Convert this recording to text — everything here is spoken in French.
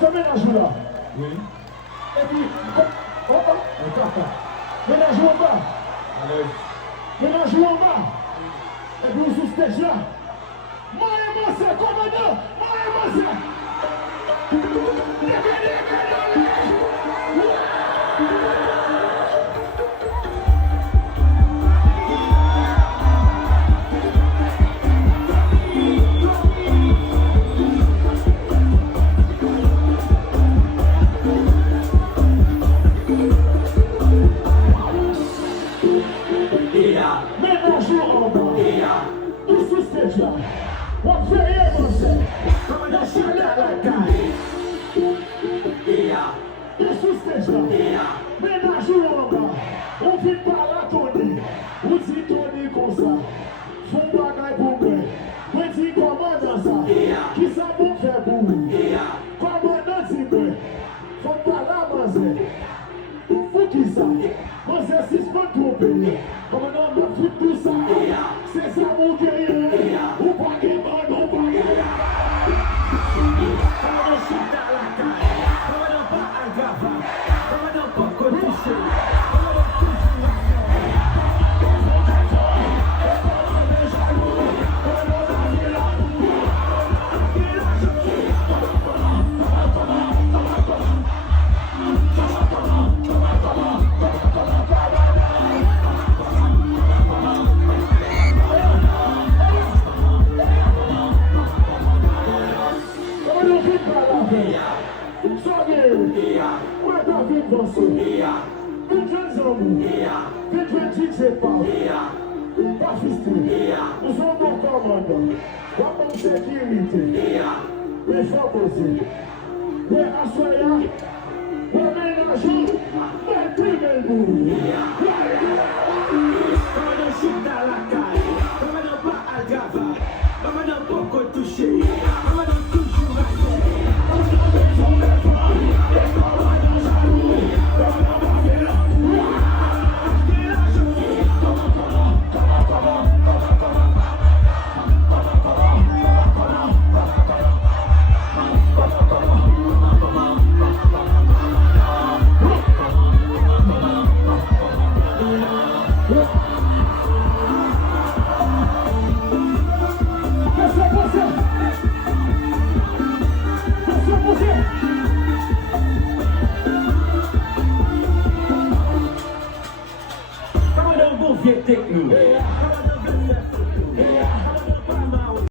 Est-ce que ménage là? Oui. Et puis, ménage en bas. Allez. Ménage en bas. Et puis, sous stage là. Moi et moi, c'est commandant. Moi et moi, c'est. Ménage en bas. Tout sous stage là. On fait rien, moi, c'est. Comme la chaleur à la caille. Tout sous stage là. Ménage en bas. On vit par la Tony. On dit Tony comme ça. Font bagaille pour moi. On dit commandant ça. Qui ça bon faire pour vous? Commandant dit moi. Font pas la manger. Faut qui ça? Moi c'est 6 points pour payer. Commandant m'a foutu tout ça. C'est ça mon guerrier. Ou pas que bon, ou pas que commandant chute à la caille. Commandant pas aggrava. Commandant pas cotiché. Nous sommes bons commandants, pas bonne sécurité, mais faut poser.